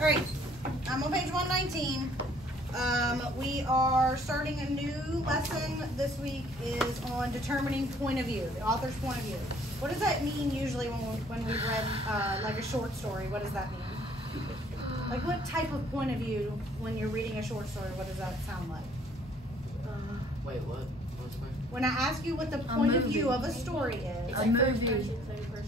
All right, I'm on page 119. We are starting a new lesson this week is on determining point of view, the author's point of view. What does that mean usually when we read like a short story? What does that mean? Like what type of point of view when you're reading a short story, what does that sound like? Wait, what? What's the question? When I ask you what the point of view of a story is. It's like first person, third person.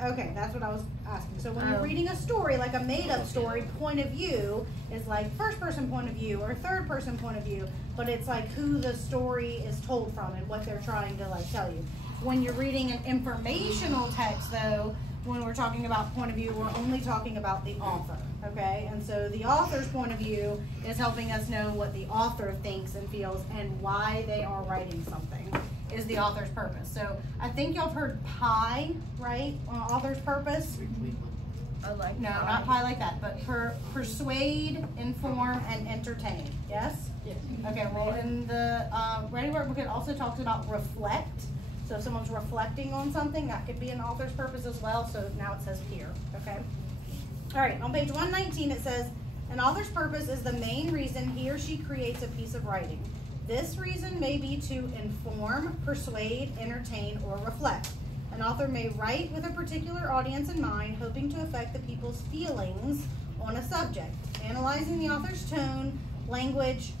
Okay, that's what I was asking. So when you're reading a story, like a made-up story, point of view is like first-person point of view or third-person point of view, but it's like who the story is told from and what they're trying to like tell you. When you're reading an informational text, though, when we're talking about point of view, we're only talking about the author, okay? And so the author's point of view is helping us know what the author thinks and feels and why they are writing something is the author's purpose. So I think y'all have heard PIE, right, on author's purpose? I like No, not PIE like that, but persuade, inform, and entertain, yes? Yes. Okay, well in the Ready Work Book it also talks about reflect. So if someone's reflecting on something, that could be an author's purpose as well. So now it says here, okay? All right, on page 119 it says, an author's purpose is the main reason he or she creates a piece of writing. This reason may be to inform, persuade, entertain, or reflect. An author may write with a particular audience in mind, hoping to affect the people's feelings on a subject. Analyzing the author's tone, language,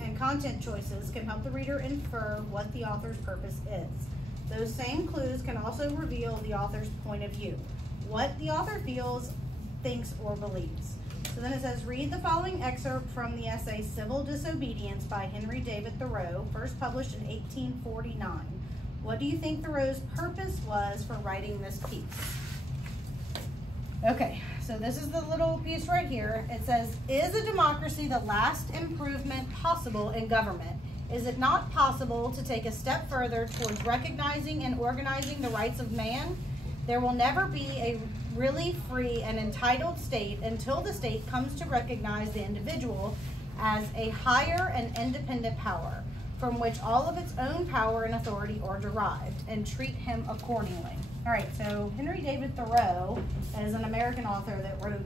and content choices can help the reader infer what the author's purpose is. Those same clues can also reveal the author's point of view, what the author feels, thinks, or believes. So then it says, read the following excerpt from the essay Civil Disobedience by Henry David Thoreau, first published in 1849. What do you think Thoreau's purpose was for writing this piece? Okay, so this is the little piece right here. It says, is a democracy the last improvement possible in government? Is it not possible to take a step further towards recognizing and organizing the rights of man? There will never be a really free and entitled state until the state comes to recognize the individual as a higher and independent power from which all of its own power and authority are derived, and treat him accordingly. All right, so Henry David Thoreau is an American author that wrote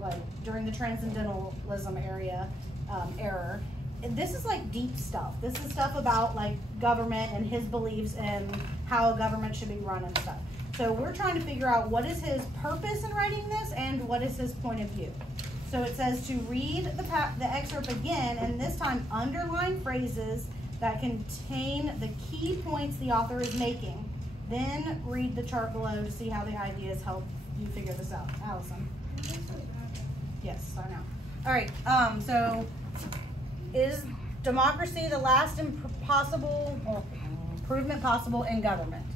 like during the Transcendentalism era. And this is like deep stuff. This is stuff about like government and his beliefs and how a government should be run and stuff. So we're trying to figure out what is his purpose in writing this and what is his point of view. So it says to read the excerpt again, and this time underline phrases that contain the key points the author is making. Then read the chart below to see how the ideas help you figure this out. Allison? Yes, I know. All right, so is democracy the last improvement possible in government?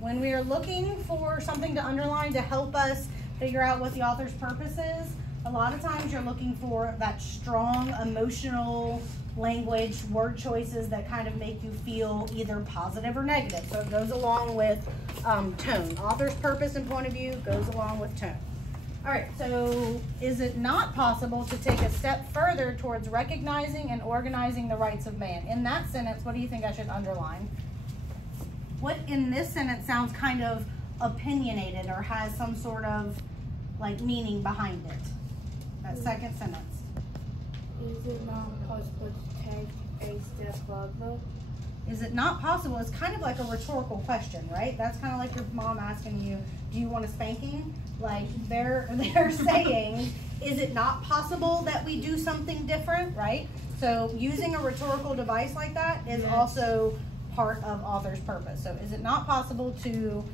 When we are looking for something to underline to help us figure out what the author's purpose is, a lot of times you're looking for that strong emotional language, word choices that kind of make you feel either positive or negative. So it goes along with tone. Author's purpose and point of view goes along with tone. All right, so is it not possible to take a step further towards recognizing and organizing the rights of man? In that sentence, what do you think I should underline? What in this sentence sounds kind of opinionated or has some sort of like meaning behind it? That second sentence. Is it not possible to take a step further? Is it not possible? It's kind of like a rhetorical question, right? That's kind of like your mom asking you, do you want a spanking? Like they're saying, is it not possible that we do something different, right? So using a rhetorical device like that is also part of author's purpose. So is it not possible to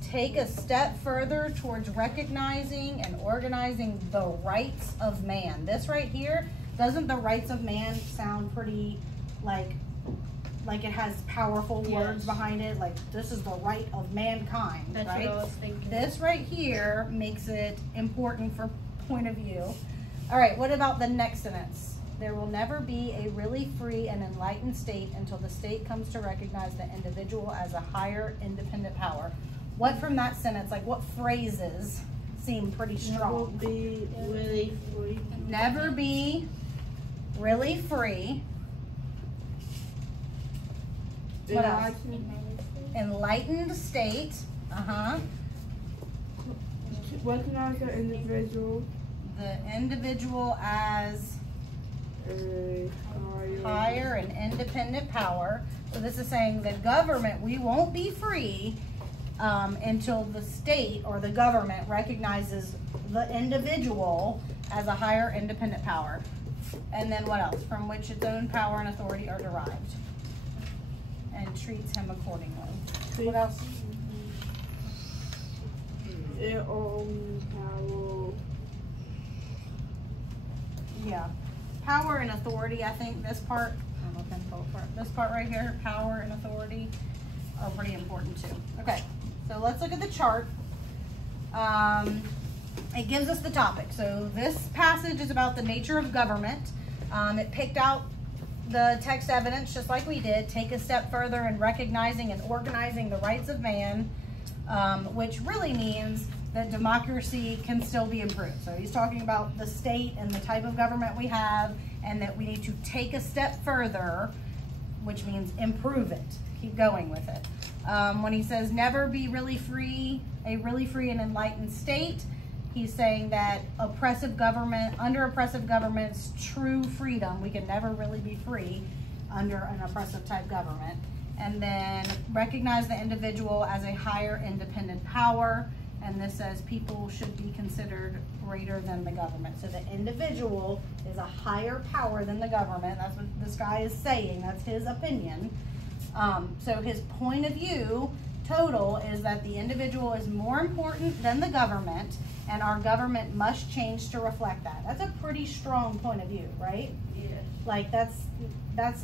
take a step further towards recognizing and organizing the rights of man? This right here, doesn't the rights of man sound pretty like it has powerful words behind it? Like this is the right of mankind, That's right? what I was thinking. This right here makes it important for point of view. All right, what about the next sentence? There will never be a really free and enlightened state until the state comes to recognize the individual as a higher independent power. What from that sentence, like what phrases seem pretty strong? Never be really free. Never be really free. What else? Enlightened state. To recognize the individual. The individual as A higher and independent power. So this is saying the government, we won't be free until the state or the government recognizes the individual as a higher independent power. And then what else? From which its own power and authority are derived. And treats him accordingly. What else? Their own power. Yeah. Power and authority, I think this part, I'm looking for it. This part right here, power and authority, are pretty important too. Okay, so let's look at the chart. It gives us the topic. So this passage is about the nature of government. It picked out the text evidence just like we did, take a step further in recognizing and organizing the rights of man, which really means that democracy can still be improved. So he's talking about the state and the type of government we have, and that we need to take a step further, which means improve it, keep going with it. When he says never be really free, a really free and enlightened state, he's saying that oppressive government, under oppressive government's true freedom, we can never really be free under an oppressive type government. And then recognize the individual as a higher independent power. And this says people should be considered greater than the government. So the individual is a higher power than the government. That's what this guy is saying. That's his opinion. So his point of view total is that the individual is more important than the government, and our government must change to reflect that. That's a pretty strong point of view, right? Yeah. Like that's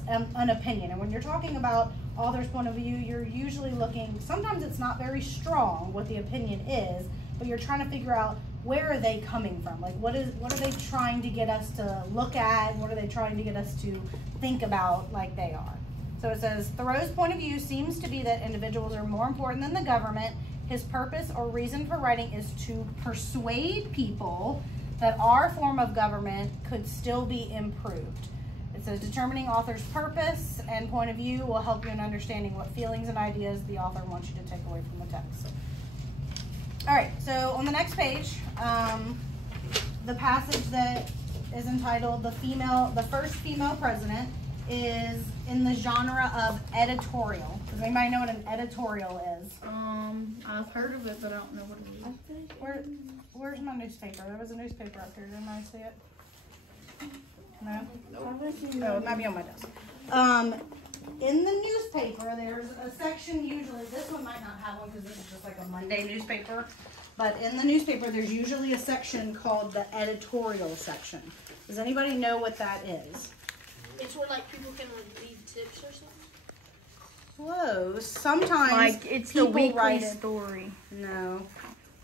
an opinion. And when you're talking about author's point of view, you're usually looking, sometimes it's not very strong what the opinion is, but you're trying to figure out where are they coming from? Like what are they trying to get us to look at? What are they trying to get us to think about like they are? So it says, Thoreau's point of view seems to be that individuals are more important than the government. His purpose or reason for writing is to persuade people that our form of government could still be improved. It says, determining author's purpose and point of view will help you in understanding what feelings and ideas the author wants you to take away from the text. All right, so on the next page, the passage that is entitled The First Female President is in the genre of editorial. Does anybody know what an editorial is? I've heard of it, but I don't know what it is. Where's my newspaper? There was a newspaper up here. Didn't I see it? No? Oh, it might be on my desk. In the newspaper, there's a section usually, this one might not have one because this is just like a Monday newspaper, but in the newspaper, there's usually a section called the editorial section. Does anybody know what that is? It's where like people can like leave tips or something. Close. Sometimes Like it's the people weekly write it. story. No.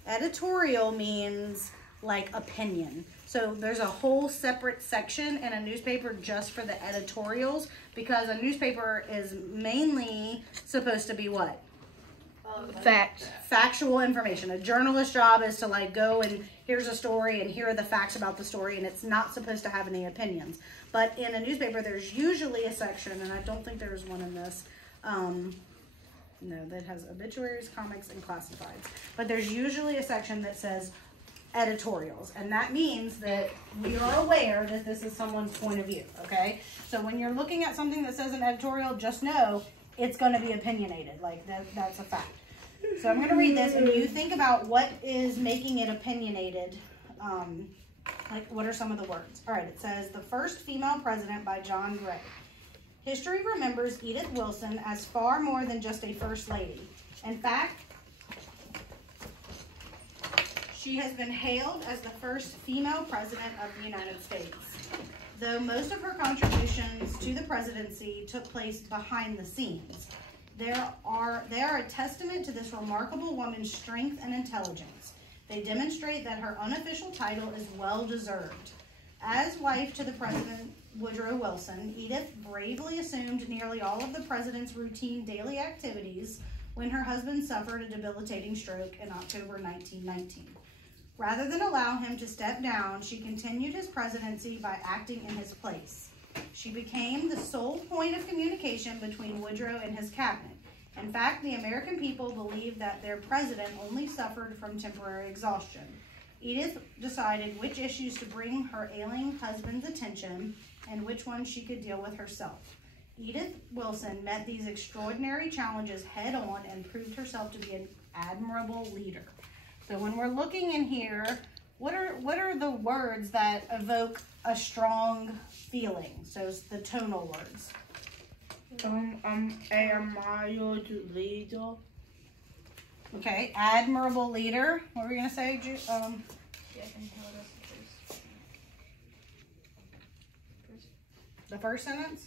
Editorial means like opinion. So there's a whole separate section in a newspaper just for the editorials, because a newspaper is mainly supposed to be what? Facts. Factual information. A journalist's job is to like go and here's a story and here are the facts about the story, and it's not supposed to have any opinions. But in a newspaper, there's usually a section, and I don't think there's one in this, no, that has obituaries, comics, and classifieds. But there's usually a section that says editorials, and that means that we are aware that this is someone's point of view, okay? So when you're looking at something that says an editorial, just know it's going to be opinionated. Like that's a fact. So I'm going to read this, and you think about what is making it opinionated. Like, what are some of the words? All right, it says, The First Female President by John Gray. History remembers Edith Wilson as far more than just a first lady. In fact, she has been hailed as the first female president of the United States. Though most of her contributions to the presidency took place behind the scenes, they are a testament to this remarkable woman's strength and intelligence. They demonstrate that her unofficial title is well-deserved. As wife to the President Woodrow Wilson, Edith bravely assumed nearly all of the president's routine daily activities when her husband suffered a debilitating stroke in October 1919. Rather than allow him to step down, she continued his presidency by acting in his place. She became the sole point of communication between Woodrow and his cabinet, In fact, the American people believe that their president only suffered from temporary exhaustion. Edith decided which issues to bring her ailing husband's attention and which ones she could deal with herself. Edith Wilson met these extraordinary challenges head on and proved herself to be an admirable leader. So when we're looking in here, what are the words that evoke a strong feeling? So it's the tonal words. Admired leader. Okay, admirable leader. What were we gonna say, Yeah, I can tell that's the first sentence?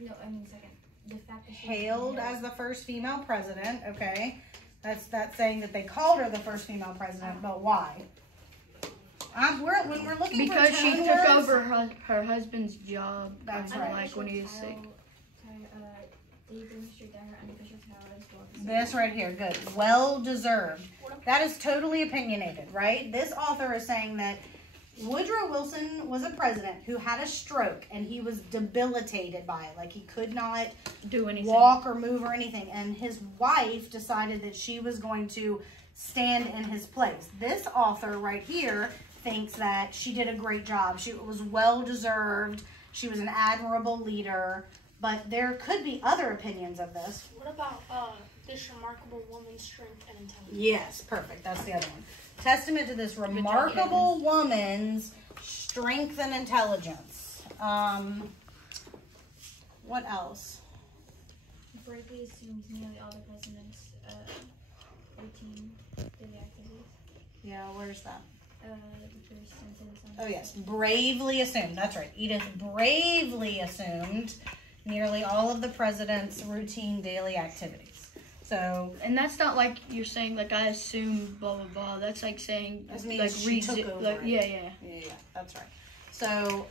No, I mean second. The fact that she Hailed as the first female president. Okay, that's saying that they called her the first female president, but why? When we're looking because for she tone took words, over her husband's job. That's kinda right. Like when he was sick. They demonstrate that her unofficial title as well. This right here, good. Well deserved. That is totally opinionated, right? This author is saying that Woodrow Wilson was a president who had a stroke and he was debilitated by it. Like he could not Do anything. walk or move or anything. And his wife decided that she was going to stand in his place. This author right here thinks that she did a great job. She was well deserved. She was an admirable leader. But there could be other opinions of this. What about this remarkable woman's strength and intelligence? Yes, perfect. That's the other one. Testament to this remarkable woman's strength and intelligence. What else? Bravely assumes nearly all the president's routine daily activities. Yeah, where's that? The first sentence on Oh, yes. Bravely assumed. That's right. Edith bravely assumed nearly all of the president's routine daily activities. So, And that's not like you're saying like I assume blah blah blah. That's like saying This means like she took over like it. yeah. yeah, that's right. So,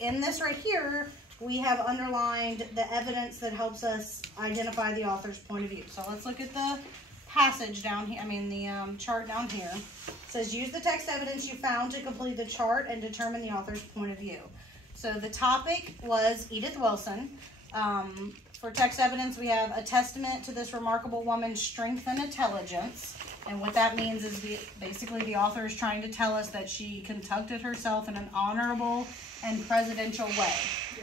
in this right here, we have underlined the evidence that helps us identify the author's point of view. So let's look at the passage down here, the chart down here. It says, use the text evidence you found to complete the chart and determine the author's point of view. So the topic was Edith Wilson. For text evidence, we have a testament to this remarkable woman's strength and intelligence. And what that means is basically the author is trying to tell us that she conducted herself in an honorable and presidential way.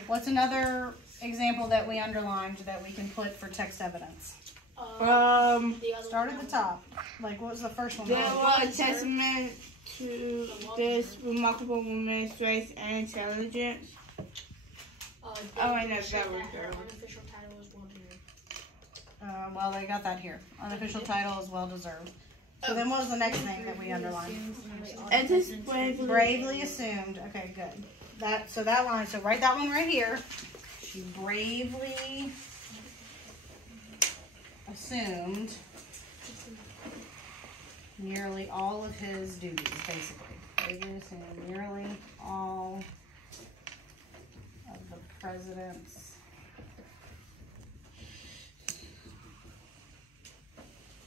What's another example that we underlined that we can put for text evidence? The other Start one. at the top. Like, what was the first one? There was a testament to this remarkable woman's strength and intelligence. They I know demonstrate that was her good. unofficial title is well deserved. Well, they got that here. Unofficial title is well deserved. So then what was the next thing that we underlined? And just bravely. Bravely assumed. Okay, good. So that line, so write that one right here. She bravely assumed nearly all of his duties, basically. Bravely assumed nearly all of the president's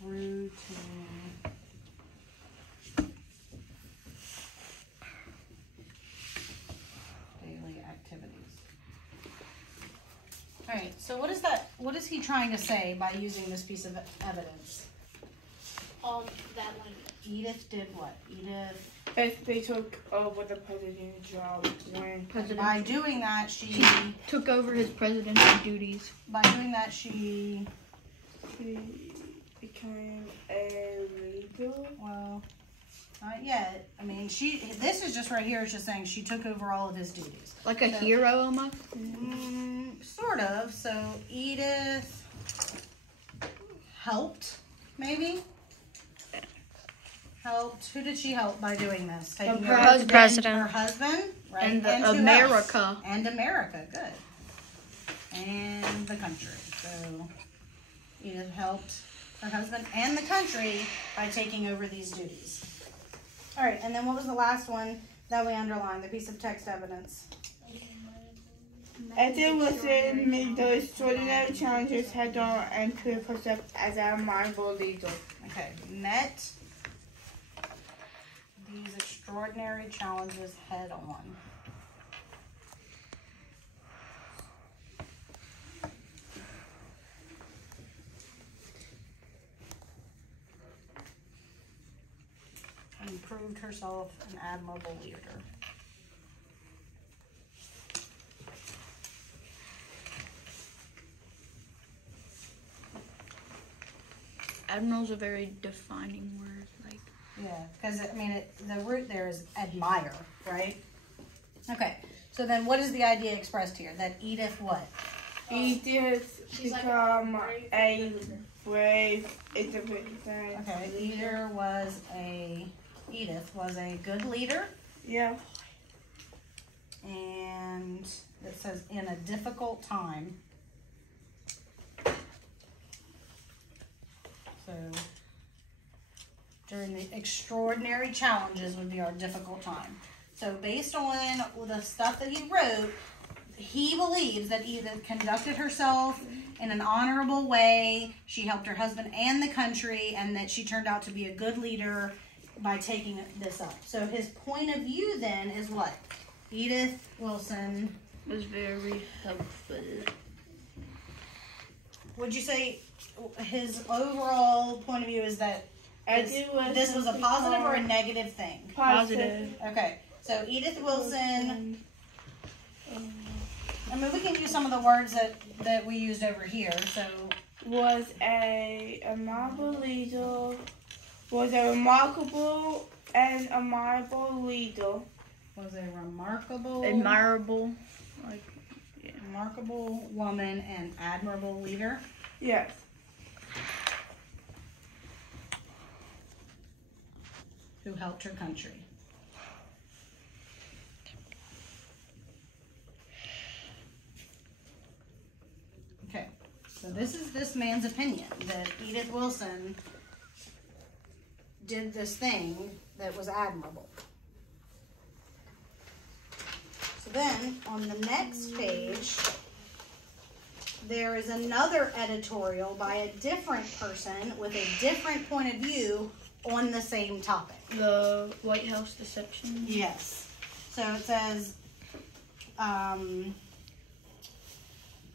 routine daily activities. All right, so what is he trying to say by using this piece of evidence? That language. Edith did what? Edith, If they took over the president's job when by doing that, she Took over his presidential duties. she became a leader. well, not yet. I mean, this is just right here, it's just saying she took over all of his duties. Like a So- hero almost. Sort of. So Edith helped, maybe? Helped. Who did she help by doing this? Taking Her over husband. Her husband, right? And who else? America. And America, good. And the country. So Edith helped her husband and the country by taking over these duties. All right, and then what was the last one that we underlined, the piece of text evidence? Edith Wilson made the extraordinary challenges head on and proved herself as a mindful leader. Okay, met these extraordinary challenges head on. herself an admirable leader. Admiral's a very defining word. Like, Yeah, because I mean, the root there is admire, right? Okay, so then what is the idea expressed here? That Edith what? Edith She's like become a leader. brave individual. Okay, Edith was a good leader, Yeah. and it says in a difficult time. So during the extraordinary challenges would be our difficult time. So based on the stuff that he wrote, he believes that Edith conducted herself in an honorable way. She helped her husband and the country, and that she turned out to be a good leader by taking this up. So his point of view then is what? Edith Wilson. was very helpful. Would you say his overall point of view is that this was a positive or a negative thing? Positive. Okay, so Edith Wilson. I mean, we can use some of the words that we used over here. So Was a remarkable leader. Was a remarkable and admirable leader. was a remarkable, Admirable. Like, remarkable woman and admirable leader. Yes. Who helped her country. Okay, so this is this man's opinion that Edith Wilson did this thing that was admirable. So then on the next page, there is another editorial by a different person with a different point of view on the same topic. the White House deception. Yes. So it says, the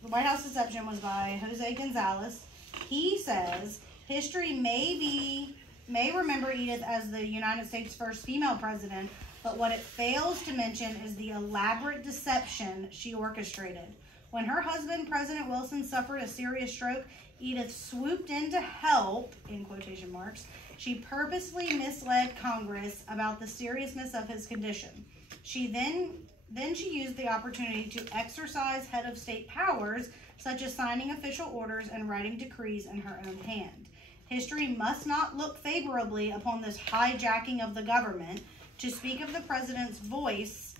White House Deception was by Jose Gonzalez. He says, history may remember Edith as the United States' first female president, but what it fails to mention is the elaborate deception she orchestrated. When her husband, President Wilson, suffered a serious stroke, Edith swooped in to help, in quotation marks. She purposely misled Congress about the seriousness of his condition. She then she used the opportunity to exercise head of state powers, such as signing official orders and writing decrees in her own hand. History must not look favorably upon this hijacking of the government. To speak of the president's voice,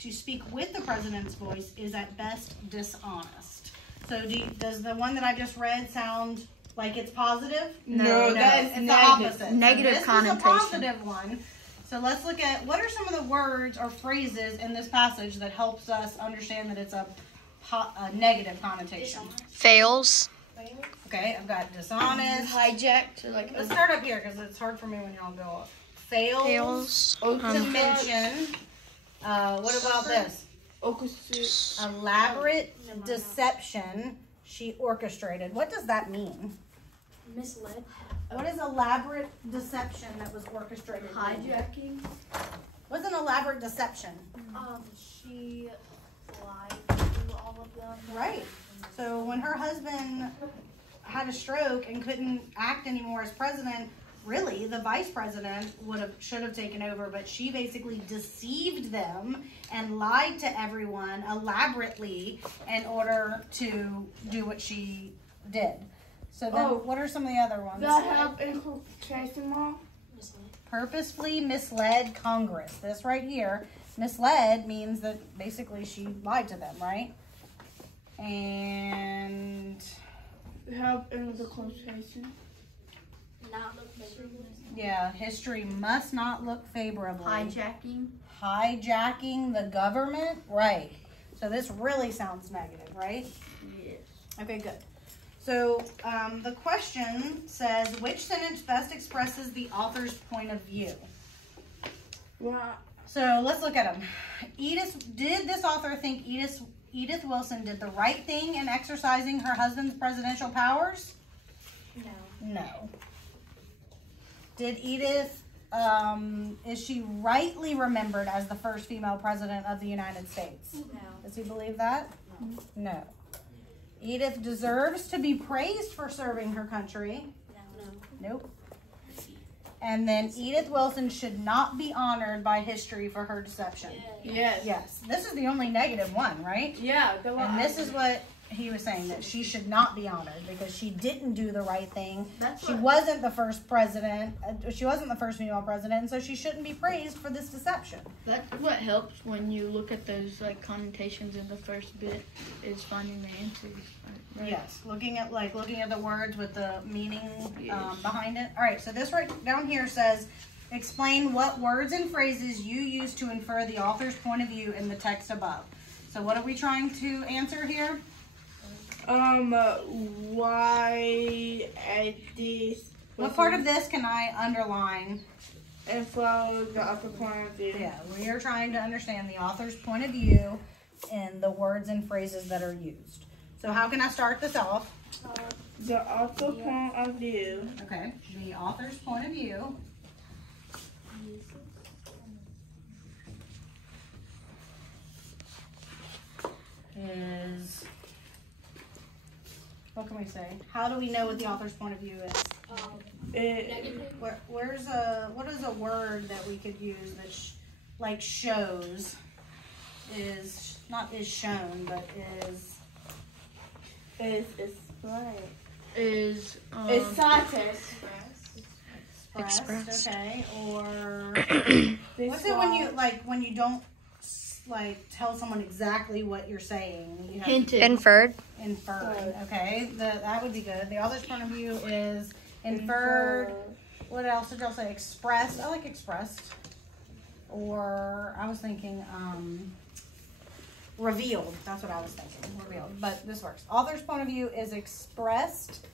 to speak with the president's voice is at best dishonest. So does the one that I just read sound like it's positive? No, that is it's the negative. opposite. Negative so this connotation. is a positive one. So let's look at what are some of the words or phrases in this passage that helps us understand that it's a negative connotation. Fails. Okay, I've got dishonest. Hijacked. Or like, Let's start up here because it's hard for me when y'all go up. Fails. Fails. To mention. What about this? Elaborate deception she orchestrated. What does that mean? Misled. What is elaborate deception that was orchestrated? Hijacking. What's an elaborate deception? She lied to all of them. Right. So when her husband had a stroke and couldn't act anymore as president, really the vice president should have taken over, but she basically deceived them and lied to everyone elaborately in order to do what she did. So then, what are some of the other ones? That help in quotation mark. Misled. Purposefully misled Congress. This right here, misled means that basically she lied to them, right? And Help in the quotation. Not look favorably. yeah, history must not look favorably. hijacking. Hijacking the government, right? So this really sounds negative, right? Yes. Okay, good. So the question says, which sentence best expresses the author's point of view? Well, So let's look at them. Did this author think Edith Wilson did the right thing in exercising her husband's presidential powers? No. No. Did Edith is she rightly remembered as the first female president of the United States? No. Does he believe that? No. Edith deserves to be praised for serving her country. No. Nope. And then Edith Wilson should not be honored by history for her deception. Yes. Yes. This is the only negative one, right? Yeah, go on. And this is what he was saying, that she should not be honored because she didn't do the right thing. She wasn't the first president. She wasn't the first female president, and so she shouldn't be praised for this deception. That's what helps when you look at those like connotations in the first bit is finding the answers. Right? Yes, looking at the words with the meaning Yes. behind it. All right, so this right down here says, explain what words and phrases you use to infer the author's point of view in the text above. So what are we trying to answer here? Why this? What part of this can I underline? And follow the upper point of view. Yeah, we are trying to understand the author's point of view in the words and phrases that are used. So how can I start this off? The upper point of view. Okay, the author's point of view is, what can we say? How do we know what the author's point of view is? It, What is a word that we could use that like shows, is not is shown, but is explained. Is It's cited. expressed, okay, or what's it when you don't tell someone exactly what you're saying? You have hinted. Inferred. inferred. Okay, that would be good. The author's point of view is inferred. What else did y'all say? Expressed. I like expressed. Or I was thinking revealed. That's what I was thinking. Revealed. But this works. Author's point of view is expressed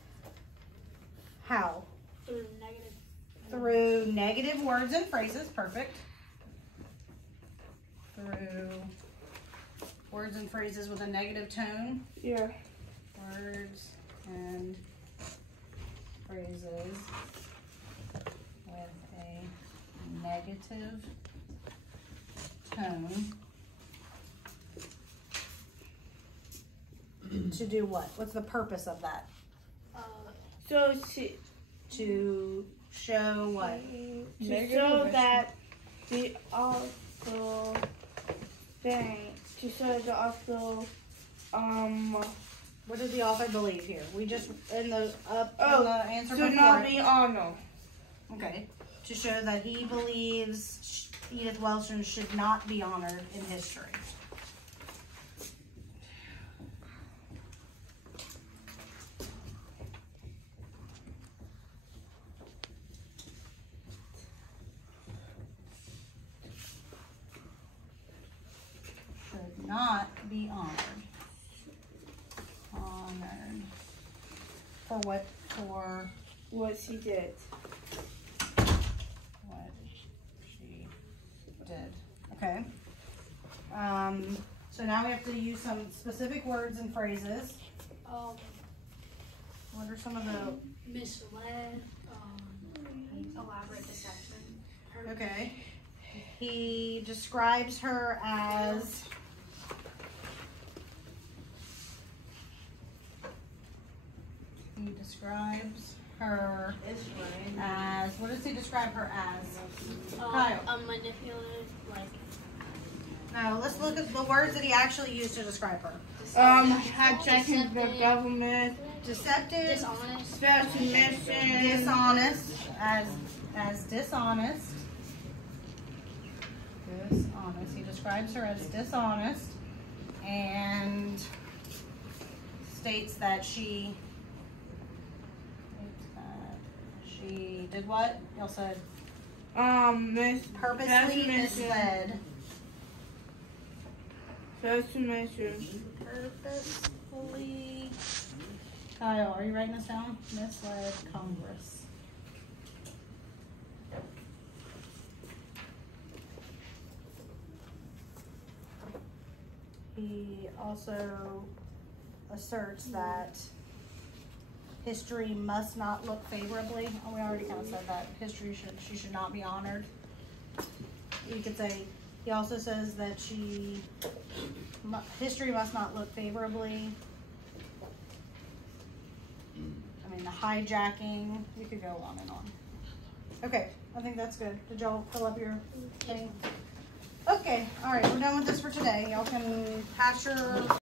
how? Through negative. Through negative words and phrases. Perfect. Through words and phrases with a negative tone. Yeah. Words and phrases with a negative tone. To do what? What's the purpose of that? So she To show what? to show that the also thing to show the also What does the author believe here? We just in the answer should before not it. be honored. Okay. To show that he believes Edith Wilson should not be honored in history. Should not be honored. Honored. For what? For What she did. what she did. Okay. So now we have to use some specific words and phrases. What are some of the? Misled. Elaborate deception. Okay. He describes her as. He describes her as. What does he describe her as? Kyle. A manipulative, like. No, let's look at the words that he actually used to describe her. Hijacking the government, Deceptive, Dishonest. special mission, dishonest, as dishonest. Dishonest. He describes her as dishonest and states that she did what? Y'all said purposely misled. Special mission. Purposefully. Kyle, are you writing this down? Misled Congress. He also asserts that history must not look favorably. Oh, we already kind of said that. She should not be honored. You could say, he also says that history must not look favorably. I mean, the hijacking, we could go on and on. Okay, I think that's good. Did y'all fill up your thing? Okay, all right, we're done with this for today. Y'all can pass your